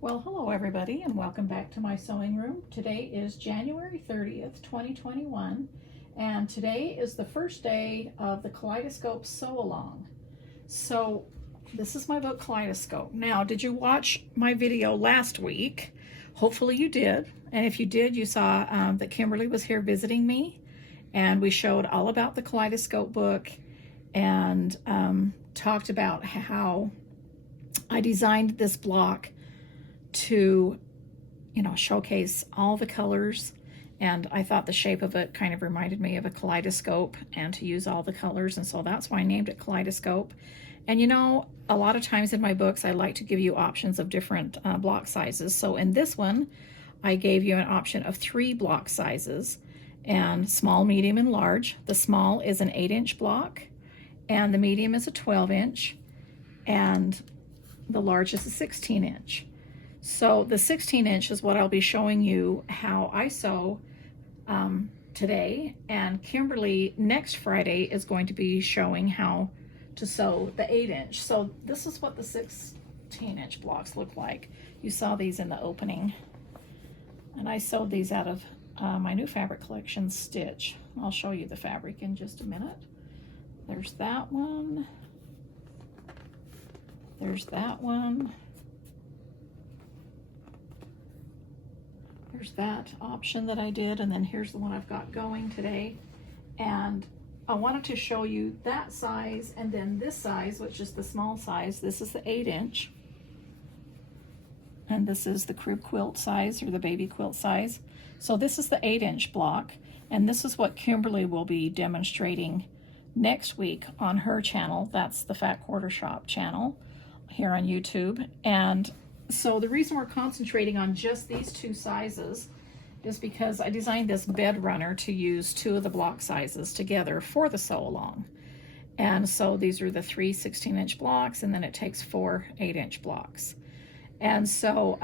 Well, hello everybody and welcome back to my sewing room. Today is January 30th, 2021, and today is the first day of the Kaleidoscope Sew Along. So this is my book Kaleidoscope. Now, did you watch my video last week? Hopefully you did, and if you did, you saw that Kimberly was here visiting me, and we showed all about the Kaleidoscope book and talked about how I designed this block to, showcase all the colors, and I thought the shape of it kind of reminded me of a kaleidoscope and to use all the colors, and so that's why I named it Kaleidoscope. And a lot of times in my books I like to give you options of different block sizes. So in this one I gave you an option of 3 block sizes, and small, medium, and large. The small is an 8-inch block, and the medium is a 12-inch, and the large is a 16-inch. So the 16-inch is what I'll be showing you how I sew today, and Kimberly next Friday is going to be showing how to sew the 8-inch. So this is what the 16-inch blocks look like. You saw these in the opening, and I sewed these out of my new fabric collection, Stitch. I'll show you the fabric in just a minute. There's that one. There's that one. There's that option that I did, and then here's the one I've got going today. And I wanted to show you that size, and then this size, which is the small size. This is the 8-inch, and this is the crib quilt size, or the baby quilt size. So this is the 8-inch block, and this is what Kimberly will be demonstrating next week on her channel. That's the Fat Quarter Shop channel here on YouTube. And so the reason we're concentrating on just these 2 sizes is because I designed this bed runner to use 2 of the block sizes together for the sew along. And so these are the 3 16-inch blocks, and then it takes 4 8-inch blocks. And so,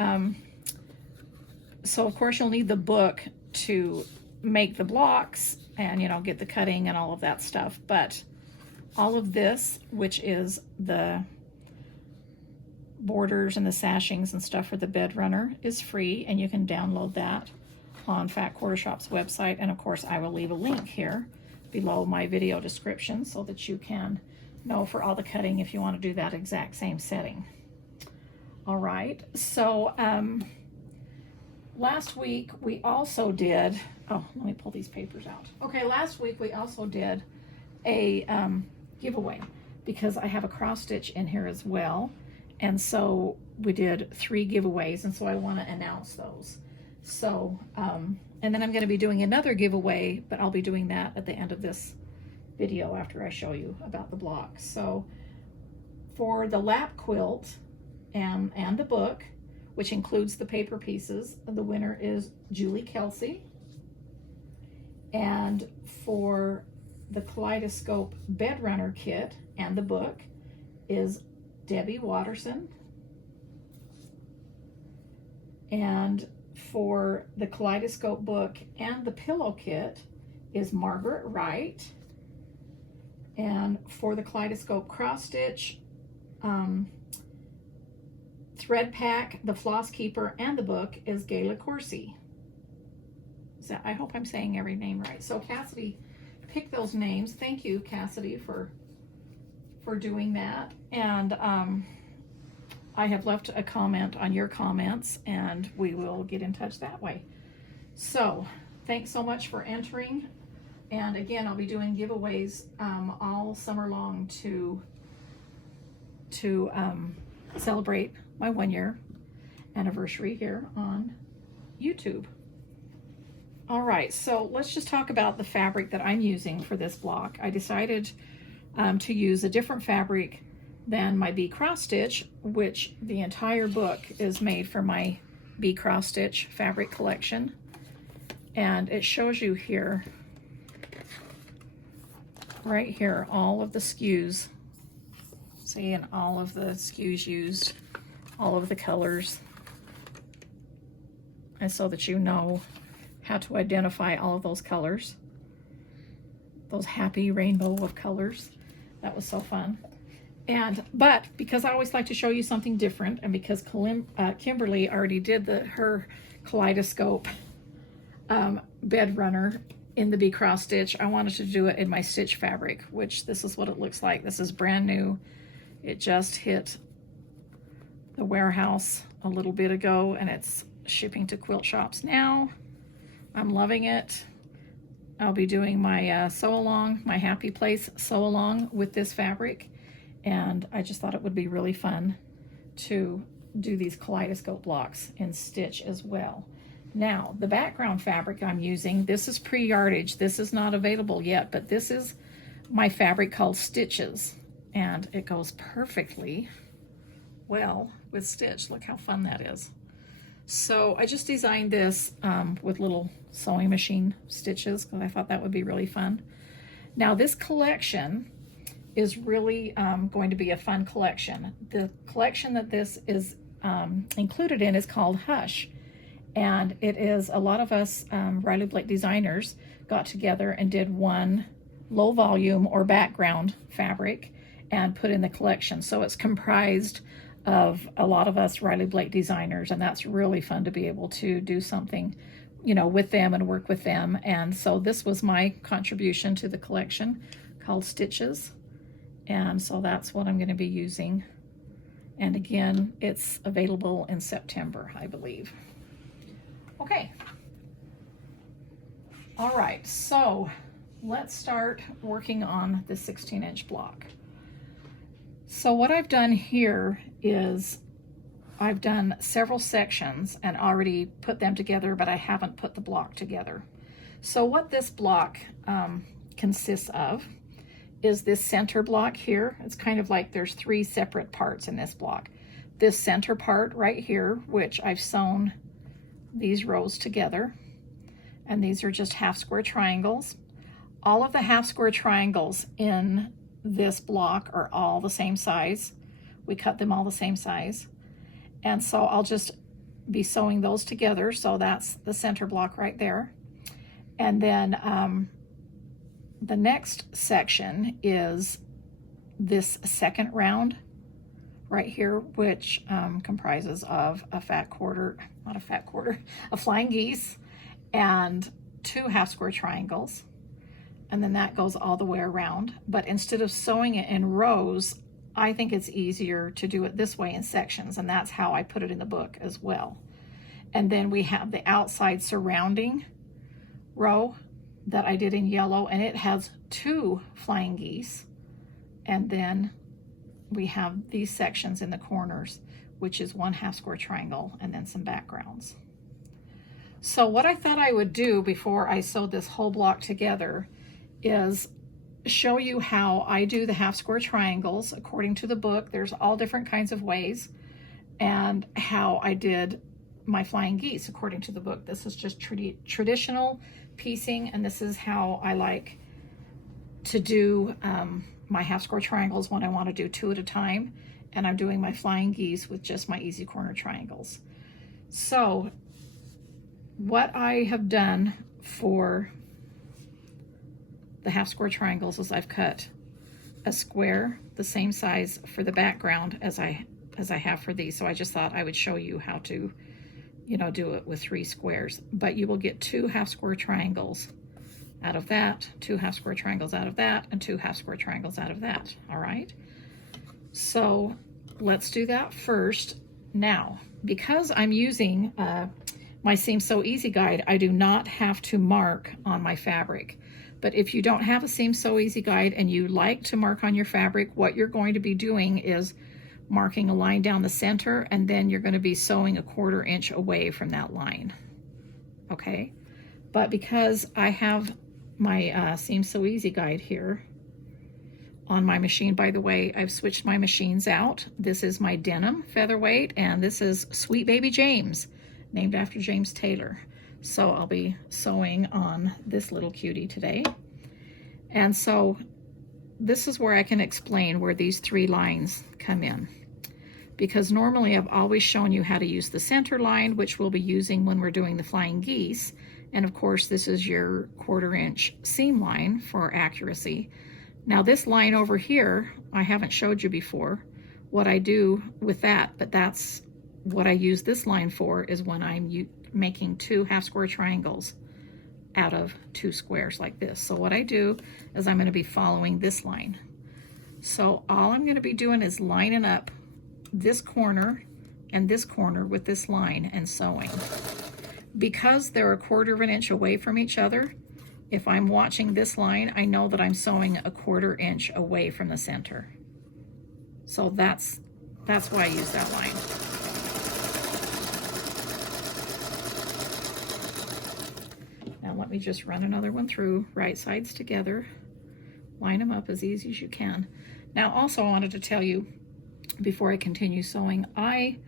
of course you'll need the book to make the blocks and, get the cutting and all of that stuff. But all of this, which is the borders and the sashings and stuff for the bed runner, is free, and you can download that on Fat Quarter Shop's website. And of course I will leave a link here below my video description so that you can know for all the cutting if you want to do that exact same setting. All right, so last week we also did, oh, let me pull these papers out. Okay, last week we also did a giveaway, because I have a cross stitch in here as well. And so we did 3 giveaways, and so I want to announce those. So, and then I'm going to be doing another giveaway, but I'll be doing that at the end of this video after I show you about the block. So for the lap quilt and the book, which includes the paper pieces, the winner is Julie Kelsey. And for the Kaleidoscope bed runner kit and the book is Debbie Watterson. And for the Kaleidoscope book and the pillow kit is Margaret Wright. And for the Kaleidoscope cross stitch, thread pack, the floss keeper, and the book is Gayla Corsi. So I hope I'm saying every name right. So Cassidy picked those names. Thank you, Cassidy, for doing that. And I have left a comment on your comments, and we will get in touch that way. So thanks so much for entering, and again I'll be doing giveaways all summer long to celebrate my 1-year anniversary here on YouTube. All right, so let's just talk about the fabric that I'm using for this block. I decided to use a different fabric than my bee cross stitch, which the entire book is made for my bee cross stitch fabric collection. And it shows you here, right here, all of the SKUs. See, and all of the SKUs used, all of the colors. And so that you know how to identify all of those colors. Those happy rainbow of colors. That was so fun. But because I always like to show you something different, and because Kimberly already did her Kaleidoscope bed runner in the bee cross stitch, I wanted to do it in my stitch fabric, which this is what it looks like. This is brand new. It just hit the warehouse a little bit ago, and it's shipping to quilt shops now. I'm loving it. I'll be doing my sew along, my happy place sew along with this fabric, and I just thought it would be really fun to do these Kaleidoscope blocks in stitch as well. Now, the background fabric I'm using, this is pre-yardage. This is not available yet, but this is my fabric called Stitches, and it goes perfectly well with stitch. Look how fun that is. So I just designed this with little sewing machine stitches because I thought that would be really fun. Now this collection is really going to be a fun collection. The collection that this is included in is called Hush. And it is a lot of us Riley Blake designers got together and did one low volume or background fabric and put in the collection. So it's comprised of a lot of us Riley Blake designers, and that's really fun to be able to do something, you know, with them and work with them. And so this was my contribution to the collection called Stitches. And so that's what I'm going to be using. And again, it's available in September, I believe. Okay. All right, so let's start working on the 16-inch block. So what I've done here is I've done several sections and already put them together, but I haven't put the block together. So what this block consists of is this center block here. It's kind of like there's three separate parts in this block. This center part right here, which I've sewn these rows together, and these are just half square triangles. All of the half square triangles in this block are all the same size. We cut them all the same size, and so I'll just be sewing those together. So that's the center block right there. And then the next section is this second round right here, which comprises of a flying geese and two half square triangles. And then that goes all the way around. But instead of sewing it in rows, I think it's easier to do it this way in sections, and that's how I put it in the book as well. And then we have the outside surrounding row that I did in yellow, and it has two flying geese. And then we have these sections in the corners, which is one half square triangle and then some backgrounds. So what I thought I would do before I sewed this whole block together is show you how I do the half square triangles according to the book. There's all different kinds of ways, and how I did my flying geese according to the book. This is just traditional piecing, and this is how I like to do my half square triangles when I want to do two at a time, and I'm doing my flying geese with just my easy corner triangles. So what I have done for the half square triangles is I've cut a square the same size for the background as I have for these. So I just thought I would show you how to, you know, do it with 3 squares. But you will get 2 half square triangles out of that, 2 half square triangles out of that, and 2 half square triangles out of that. All right. So let's do that first. Now, because I'm using my Seam So Easy guide, I do not have to mark on my fabric. But if you don't have a Seam So Easy guide and you like to mark on your fabric, what you're going to be doing is marking a line down the center, and then you're going to be sewing a 1/4 inch away from that line. Okay? But because I have my Seam So Easy guide here on my machine, by the way, I've switched my machines out. This is my denim featherweight, and this is Sweet Baby James, named after James Taylor. So I'll be sewing on this little cutie today. And so this is where I can explain where these 3 lines come in. Because normally I've always shown you how to use the center line, which we'll be using when we're doing the flying geese. And of course, this is your 1/4 inch seam line for accuracy. Now this line over here, I haven't showed you before what I do with that, but that's what I use this line for, is when I'm making 2 half square triangles out of 2 squares like this. So what I do is I'm going to be following this line. So all I'm going to be doing is lining up this corner and this corner with this line and sewing. Because they're 1/4 of an inch away from each other, if I'm watching this line, I know that I'm sewing 1/4 inch away from the center. So that's why I use that line. Now let me just run another one through, right sides together, line them up as easy as you can. Now also I wanted to tell you, before I continue sewing, I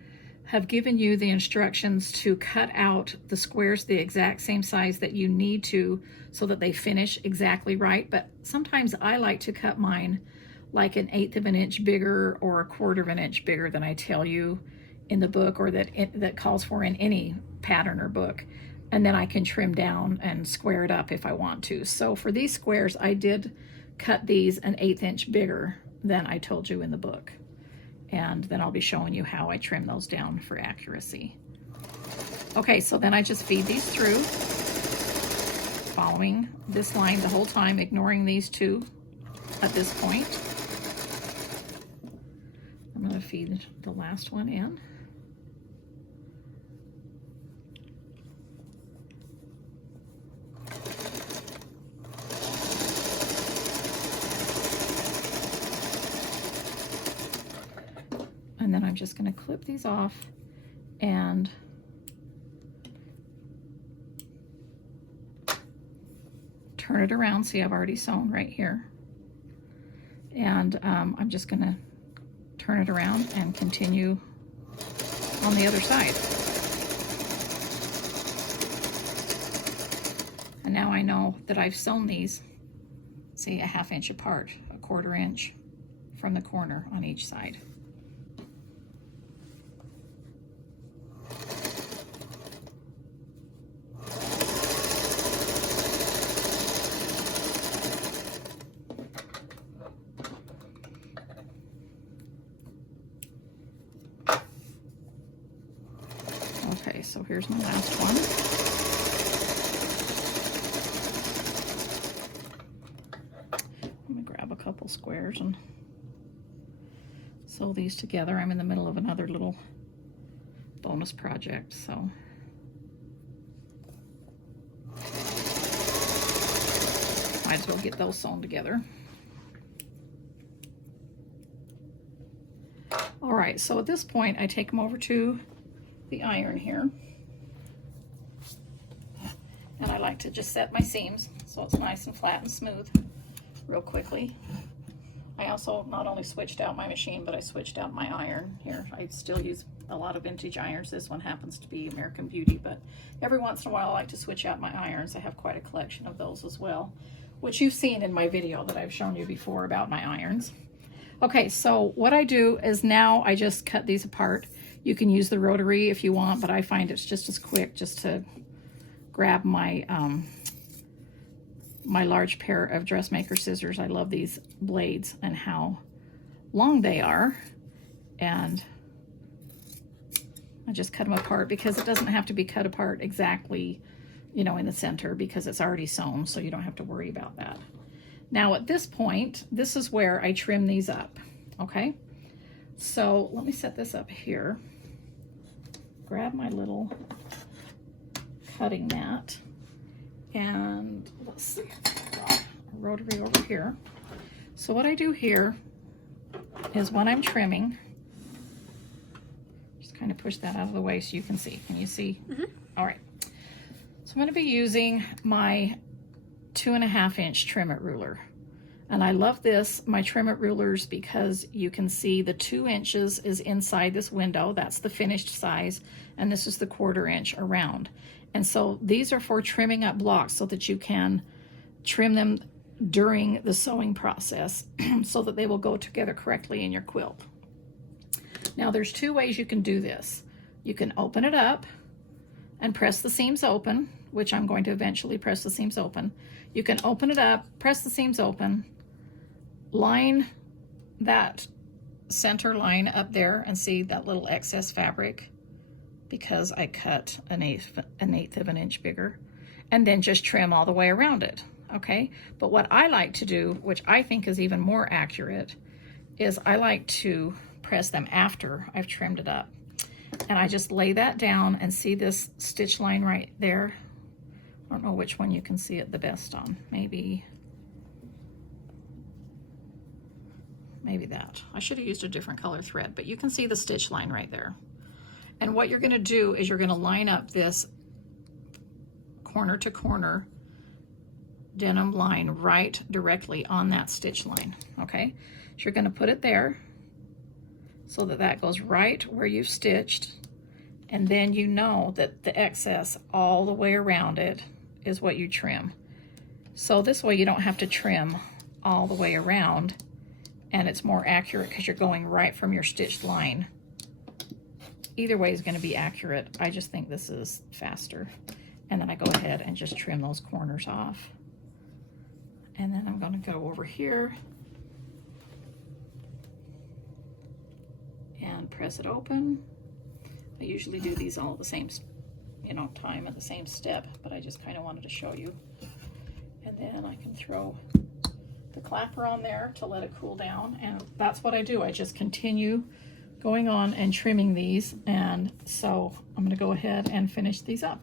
have given you the instructions to cut out the squares the exact same size that you need to, so that they finish exactly right. But sometimes I like to cut mine like 1/8 of an inch bigger or 1/4 of an inch bigger than I tell you in the book, or that calls for in any pattern or book. And then I can trim down and square it up if I want to. So for these squares, I did cut these 1/8 inch bigger than I told you in the book. And then I'll be showing you how I trim those down for accuracy. Okay, so then I just feed these through, following this line the whole time, ignoring these 2 at this point. I'm going to feed the last one in. And then I'm just going to clip these off and turn it around. See, I've already sewn right here. And I'm just going to turn it around and continue on the other side. And now I know that I've sewn these, see, 1/2 inch apart, 1/4 inch from the corner on each side. Okay, so here's my last one. I'm going to grab a couple squares and sew these together. I'm in the middle of another little bonus project, so might as well get those sewn together. All right, so at this point I take them over to the iron here, and I like to just set my seams so it's nice and flat and smooth real quickly. I also not only switched out my machine, but I switched out my iron here. I still use a lot of vintage irons. This one happens to be American Beauty, but every once in a while I like to switch out my irons. I have quite a collection of those as well, which you've seen in my video that I've shown you before about my irons. Okay, so what I do is now I just cut these apart. You can use the rotary if you want, but I find it's just as quick just to grab my my large pair of dressmaker scissors. I love these blades and how long they are, and I just cut them apart because it doesn't have to be cut apart exactly, you know, in the center, because it's already sewn, so you don't have to worry about that. Now at this point, this is where I trim these up, okay? So let me set this up here. Grab my little cutting mat, and let's see, a rotary over here. So what I do here is when I'm trimming, just kind of push that out of the way so you can see. Can you see? Mm-hmm. All right. So I'm going to be using my 2.5 inch Trim-It ruler. And I love this, my Trim-It rulers, because you can see the 2 inches is inside this window. That's the finished size. And this is the 1/4 inch around. And so these are for trimming up blocks so that you can trim them during the sewing process so that they will go together correctly in your quilt. Now there's 2 ways you can do this. You can open it up and press the seams open, which I'm going to eventually press the seams open. You can open it up, press the seams open, line that center line up there and see that little excess fabric, because I cut an eighth of an inch bigger, and then just trim all the way around it, okay? But what I like to do, which I think is even more accurate, is I like to press them after I've trimmed it up. And I just lay that down and see this stitch line right there. I don't know which one you can see it the best on. Maybe that. I should have used a different color thread, but you can see the stitch line right there. And what you're gonna do is you're gonna line up this corner to corner denim line right directly on that stitch line, okay? So you're gonna put it there so that that goes right where you've stitched, and then you know that the excess all the way around it is what you trim. So this way you don't have to trim all the way around, and it's more accurate because you're going right from your stitched line. Either way is going to be accurate. I just think this is faster. And then I go ahead and just trim those corners off. And then I'm going to go over here and press it open. I usually do these all at the same, time at the same step, but I just kind of wanted to show you. And then I can throw the clapper on there to let it cool down, and that's what I do. I just continue going on and trimming these, and so I'm going to go ahead and finish these up.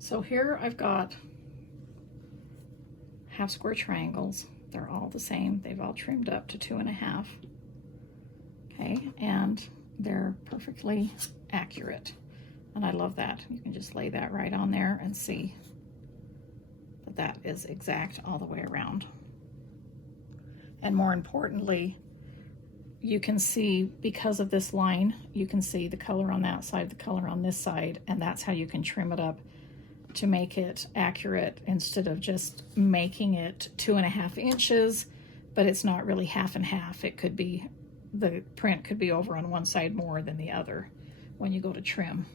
So here I've got half square triangles. They're all the same. They've all trimmed up to 2.5. Okay, and they're perfectly accurate. And I love that. You can just lay that right on there and see that that is exact all the way around. And more importantly, you can see, because of this line, you can see the color on that side, the color on this side, and that's how you can trim it up to make it accurate, instead of just making it 2.5 inches, but it's not really half and half. It could be, the print could be over on one side more than the other when you go to trim.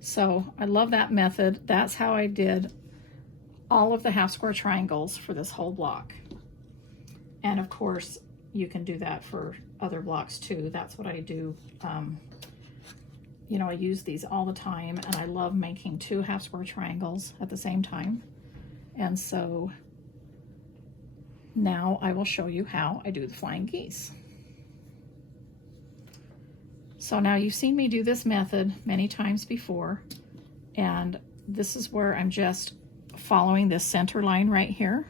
So I love that method. That's how I did all of the half square triangles for this whole block. And of course, you can do that for other blocks too. That's what I do. I use these all the time, and I love making 2 half square triangles at the same time. And so now I will show you how I do the flying geese. So now you've seen me do this method many times before, and this is where I'm just following this center line right here,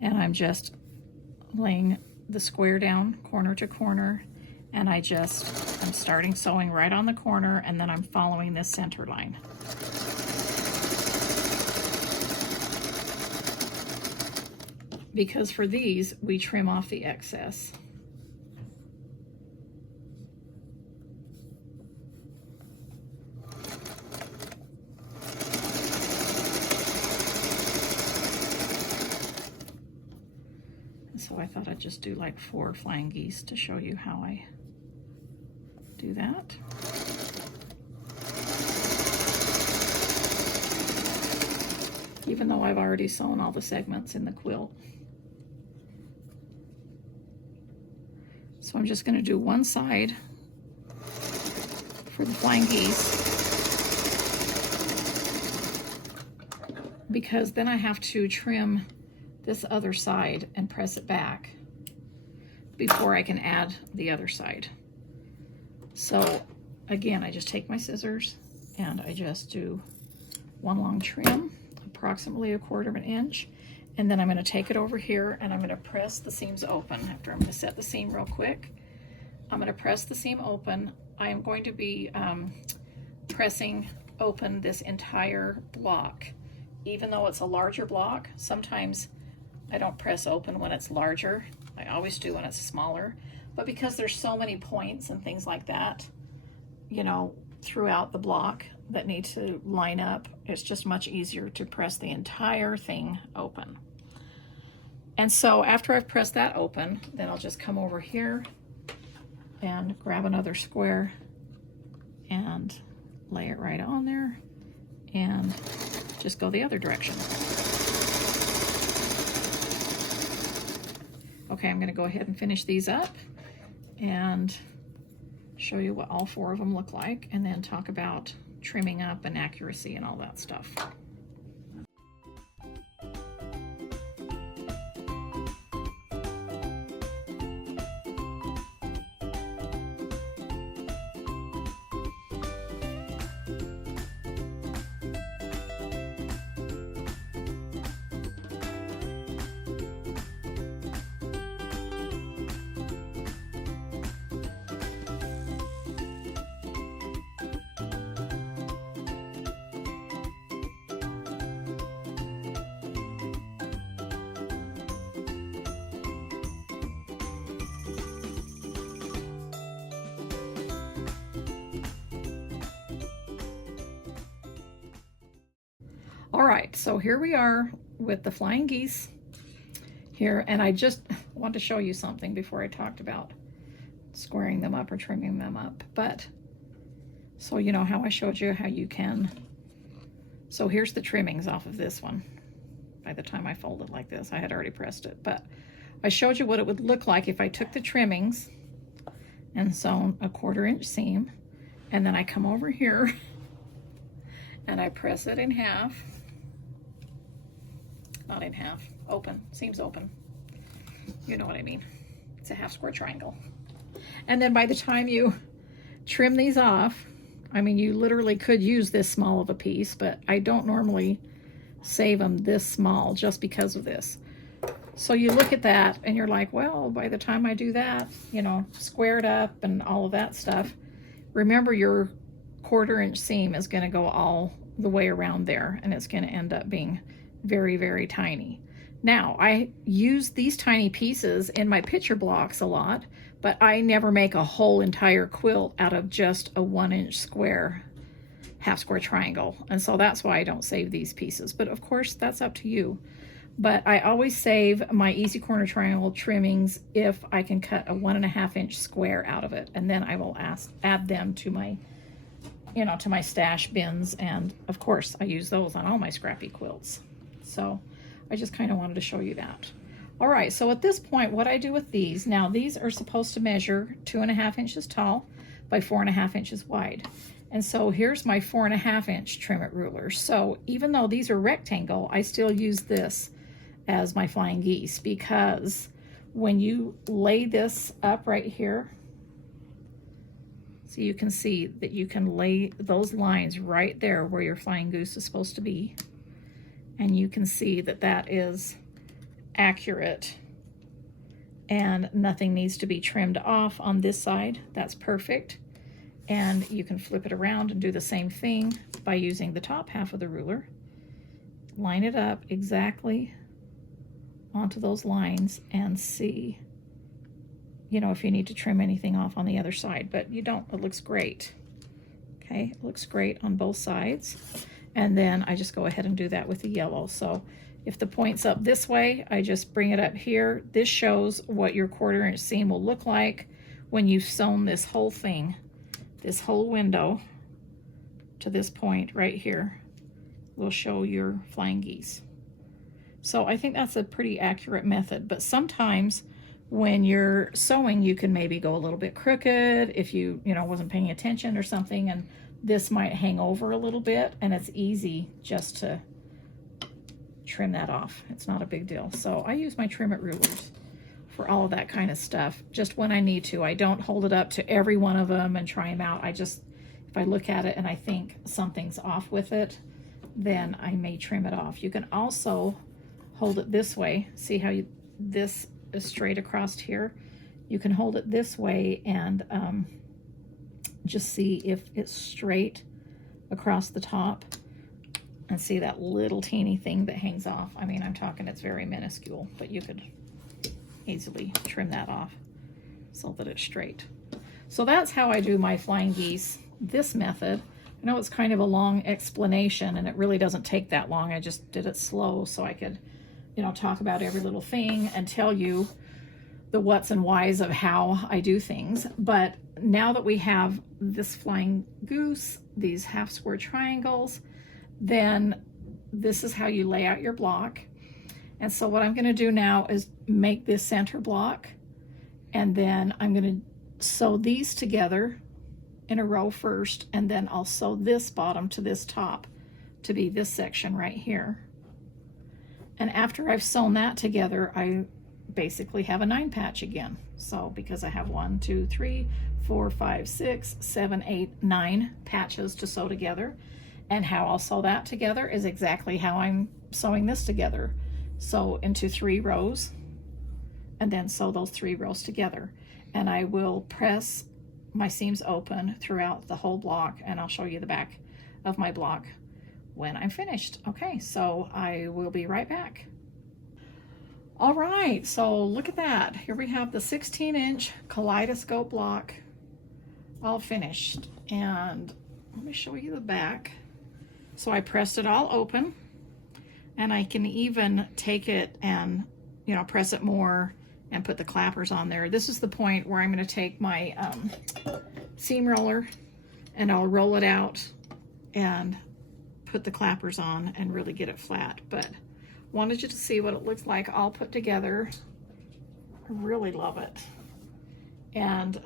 and I'm just laying the square down corner to corner, and I'm starting sewing right on the corner, and then I'm following this center line. Because for these, we trim off the excess. So I thought I'd just do like 4 flying geese to show you how I do that. Even though I've already sewn all the segments in the quilt. So I'm just going to do one side for the flying geese, because then I have to trim this other side and press it back before I can add the other side. So again, I just take my scissors and I just do one long trim, approximately 1/4 inch. And then I'm going to take it over here and I'm going to press the seams open. After I'm going to set the seam real quick, I'm going to press the seam open. I am going to be pressing open this entire block. Even though it's a larger block, sometimes I don't press open when it's larger. I always do when it's smaller. But because there's so many points and things like that, you know, throughout the block that need to line up, it's just much easier to press the entire thing open. And so after I've pressed that open, then I'll just come over here and grab another square and lay it right on there and just go the other direction. Okay, I'm going to go ahead and finish these up and show you what all 4 of them look like, and then talk about trimming up and accuracy and all that stuff. All right, so here we are with the flying geese here, and I just want to show you something before I talked about squaring them up or trimming them up. But so you know how I showed you how you can. So here's the trimmings off of this one. By the time I fold it like this, I had already pressed it, but I showed you what it would look like if I took the trimmings and sewn a 1/4 inch seam, and then I come over here and I press it in half. Not in half, open, seams open. You know what I mean. It's a half square triangle. And then by the time you trim these off, I mean, you literally could use this small of a piece, but I don't normally save them this small just because of this. So you look at that and you're like, well, by the time I do that, you know, squared up and all of that stuff, remember your 1/4 inch seam is going to go all the way around there, and it's going to end up being very, very tiny. Now, I use these tiny pieces in my picture blocks a lot, but I never make a whole entire quilt out of just a 1 inch square, half square triangle. And so that's why I don't save these pieces. But of course, that's up to you. But I always save my easy corner triangle trimmings if I can cut a 1.5 inch square out of it. And then I will add them to my, you know, to my stash bins. And of course, I use those on all my scrappy quilts. So I just kind of wanted to show you that. All right, so at this point, what I do with these, now these are supposed to measure 2.5 inches tall by 4.5 inches wide. And so here's my 4.5 inch trim it ruler. So even though these are rectangle, I still use this as my flying geese, because when you lay this up right here, so you can see that you can lay those lines right there where your flying goose is supposed to be. And you can see that that is accurate and nothing needs to be trimmed off on this side. That's perfect. And you can flip it around and do the same thing by using the top half of the ruler. Line it up exactly onto those lines and see, you know, if you need to trim anything off on the other side, but you don't. It looks great. Okay, it looks great on both sides. And then I just go ahead and do that with the yellow. So if the point's up this way, I just bring it up here. This shows what your 1/4 inch seam will look like when you've sewn this whole thing, this whole window to this point right here will show your flying geese. So I think that's a pretty accurate method, but sometimes when you're sewing, you can maybe go a little bit crooked if you wasn't paying attention or something, and this might hang over a little bit, and it's easy just to trim that off. It's not a big deal. So I use my trim it rulers for all of that kind of stuff, just when I need to. I don't hold it up to every one of them and try them out. I just, if I look at it and I think something's off with it, then I may trim it off. You can also hold it this way. See how this is straight across here? You can hold it this way and just see if it's straight across the top, and see that little teeny thing that hangs off. I mean, I'm talking it's very minuscule, but you could easily trim that off so that it's straight. So that's how I do my flying geese, this method. I know it's kind of a long explanation, and it really doesn't take that long. I just did it slow so I could, you know, talk about every little thing and tell you the what's and whys of how I do things. But now that we have this flying goose, these half square triangles, then this is how you lay out your block. And so what I'm going to do now is make this center block, and then I'm going to sew these together in a row first, and then I'll sew this bottom to this top to be this section right here. And after I've sewn that together, I basically have a 9 patch again. So because I have 1, 2, 3, 4, 5, 6, 7, 8, 9 patches to sew together. And how I'll sew that together is exactly how I'm sewing this together. Sew into 3 rows, and then sew those 3 rows together. And I will press my seams open throughout the whole block, and I'll show you the back of my block when I'm finished. Okay, so I will be right back. All right, so look at that. Here we have the 16-inch Kaleidoscope block all finished. And let me show you the back. So I pressed it all open, and I can even take it and, you know, press it more and put the clappers on there. This is the point where I'm going to take my seam roller, and I'll roll it out and put the clappers on and really get it flat. But wanted you to see what it looks like all put together. I really love it. And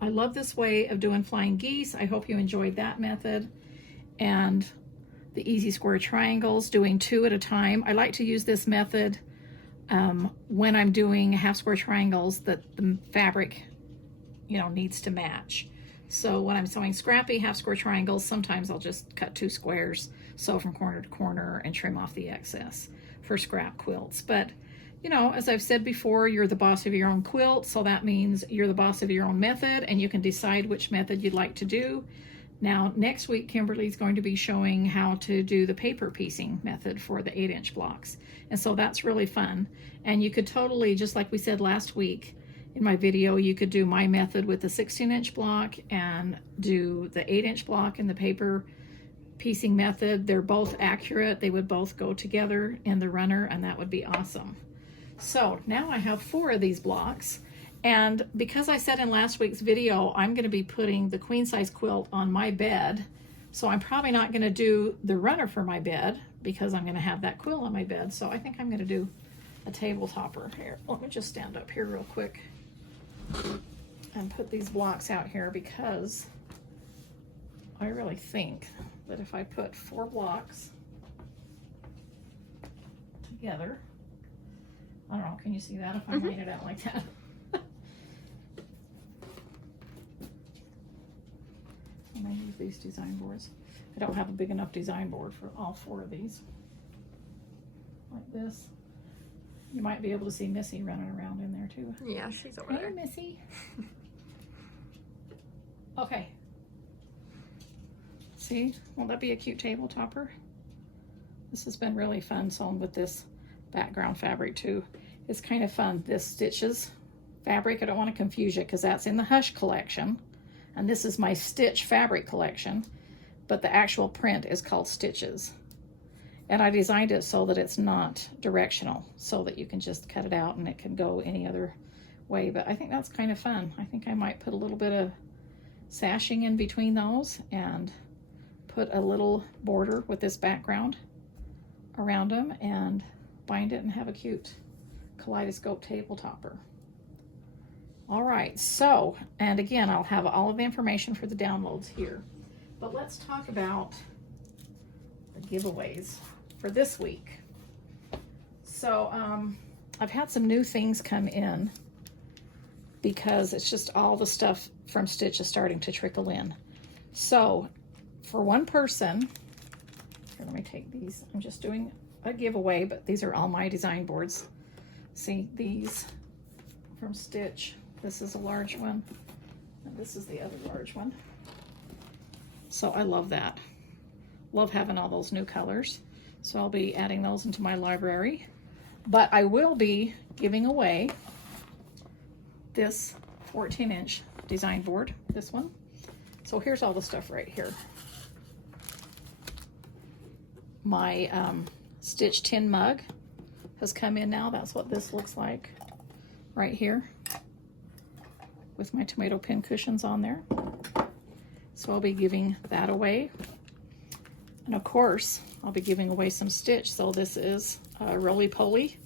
I love this way of doing flying geese. I hope you enjoyed that method. And the easy square triangles, doing 2 at a time. I like to use this method when I'm doing half square triangles that the fabric, you know, needs to match. So when I'm sewing scrappy half square triangles, sometimes I'll just cut 2 squares, sew from corner to corner, and trim off the excess for scrap quilts. But you know, as I've said before, you're the boss of your own quilt, so that means you're the boss of your own method, and you can decide which method you'd like to do. Now, next week, Kimberly's going to be showing how to do the paper piecing method for the 8-inch blocks. And so that's really fun. And you could totally, just like we said last week in my video, you could do my method with the 16-inch block and do the 8-inch block in the paper piecing method. They're both accurate. They would both go together in the runner, and that would be awesome. So now I have 4 of these blocks, and because I said in last week's video I'm going to be putting the queen size quilt on my bed, so I'm probably not going to do the runner for my bed because I'm going to have that quilt on my bed. So I think I'm going to do a table topper here. Let me just stand up here real quick and put these blocks out here, because I really think that if I put 4 blocks together, I don't know, can you see that if I line it out like that? And I use these design boards. I don't have a big enough design board for all 4 of these. Like this. You might be able to see Missy running around in there too. Yeah, she's over there. Hey, Missy. Okay. See, won't that be a cute table topper? This has been really fun sewing with this background fabric too. It's kind of fun. This Stitches fabric, I don't want to confuse you because that's in the Hush collection, and this is my Stitch fabric collection, but the actual print is called Stitches. And I designed it so that it's not directional, so that you can just cut it out and it can go any other way. But I think that's kind of fun. I think I might put a little bit of sashing in between those and put a little border with this background around them and bind it and have a cute kaleidoscope table topper. All right, so, and again, I'll have all of the information for the downloads here. But let's talk about the giveaways for this week. So I've had some new things come in because it's just all the stuff from Stitch is starting to trickle in. So for one person, here, let me take these. I'm just doing a giveaway, but these are all my design boards. See, these from Stitch. This is a large one, and this is the other large one. So I love that. Love having all those new colors. So I'll be adding those into my library. But I will be giving away this 14-inch design board, this one. So here's all the stuff right here. My Stitch tin mug has come in now. That's what this looks like right here, with my tomato pin cushions on there. So I'll be giving that away. And of course, I'll be giving away some Stitch. So this is a roly-poly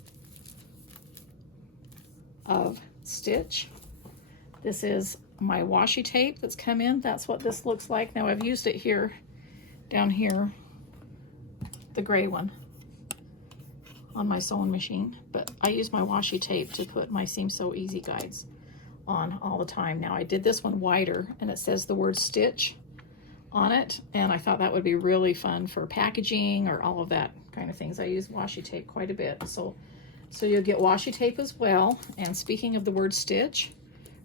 of Stitch. This is my washi tape that's come in. That's what this looks like. Now I've used it here, down here, the gray one on my sewing machine, but I use my washi tape to put my Seam So Easy guides on all the time. Now I did this one wider, and it says the word Stitch on it, and I thought that would be really fun for packaging or all of that kind of things. I use washi tape quite a bit, so you'll get washi tape as well. And speaking of the word Stitch,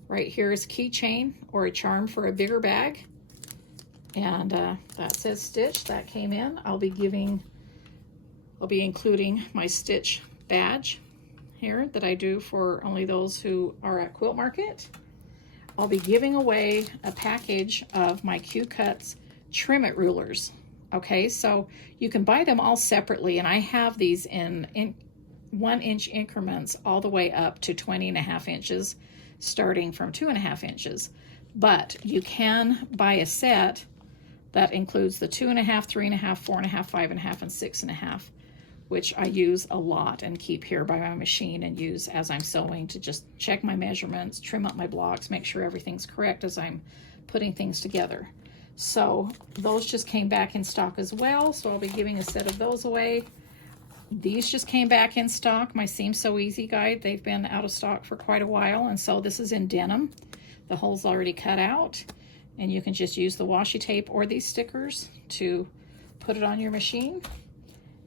right here is keychain or a charm for a bigger bag, and that says Stitch. That came in. I'll be including my Stitch badge here that I do for only those who are at Quilt Market. I'll be giving away a package of my Q-Cuts Trim It rulers. Okay, so you can buy them all separately, and I have these in 1-inch increments all the way up to 20.5 inches, starting from 2.5 inches. But you can buy a set that includes the 2.5, 3.5, 4.5, 5.5, and 6.5, which I use a lot and keep here by my machine and use as I'm sewing to just check my measurements, trim up my blocks, make sure everything's correct as I'm putting things together. So those just came back in stock as well, so I'll be giving a set of those away. These just came back in stock, my Seam So Easy guide. They've been out of stock for quite a while, and so this is in denim. The hole's already cut out, and you can just use the washi tape or these stickers to put it on your machine.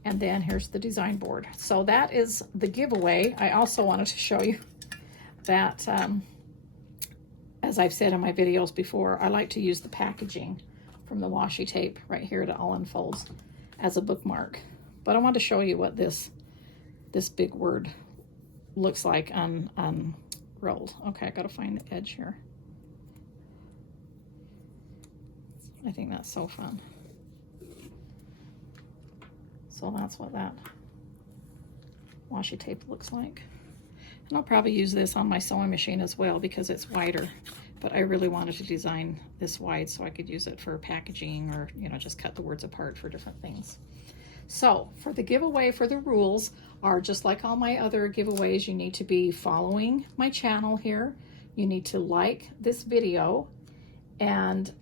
And then here's the design board. So that is the giveaway. I also wanted to show you that, as I've said in my videos before, I like to use the packaging from the washi tape right here that all unfolds as a bookmark. But I want to show you what this big word looks like unrolled. Okay, I gotta find the edge here. I think that's so fun. So that's what that washi tape looks like. And I'll probably use this on my sewing machine as well because it's wider, but I really wanted to design this wide so I could use it for packaging or, you know, just cut the words apart for different things. So for the giveaway, for the rules are just like all my other giveaways. You need to be following my channel here. You need to like this video, and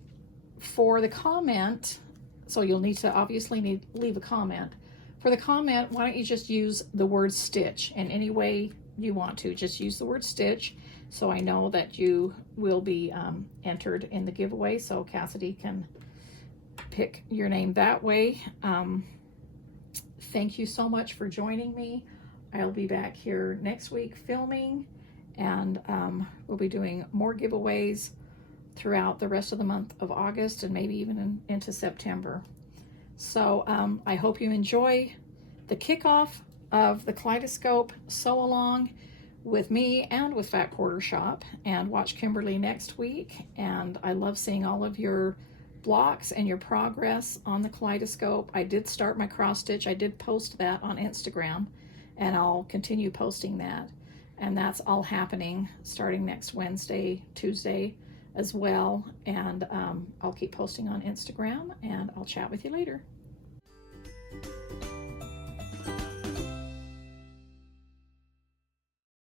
for the comment, so you'll need to obviously leave a comment. For the comment, why don't you just use the word Stitch in any way you want to. Just use the word Stitch so I know that you will be entered in the giveaway, so Cassidy can pick your name that way. Thank you so much for joining me. I'll be back here next week filming, and we'll be doing more giveaways throughout the rest of the month of August and maybe even into September. So I hope you enjoy the kickoff of the Kaleidoscope Sew Along with me and with Fat Quarter Shop, and watch Kimberly next week. And I love seeing all of your blocks and your progress on the Kaleidoscope. I did start my cross stitch. I did post that on Instagram, and I'll continue posting that. And that's all happening starting next Wednesday, Tuesday as well. And I'll keep posting on Instagram, and I'll chat with you later.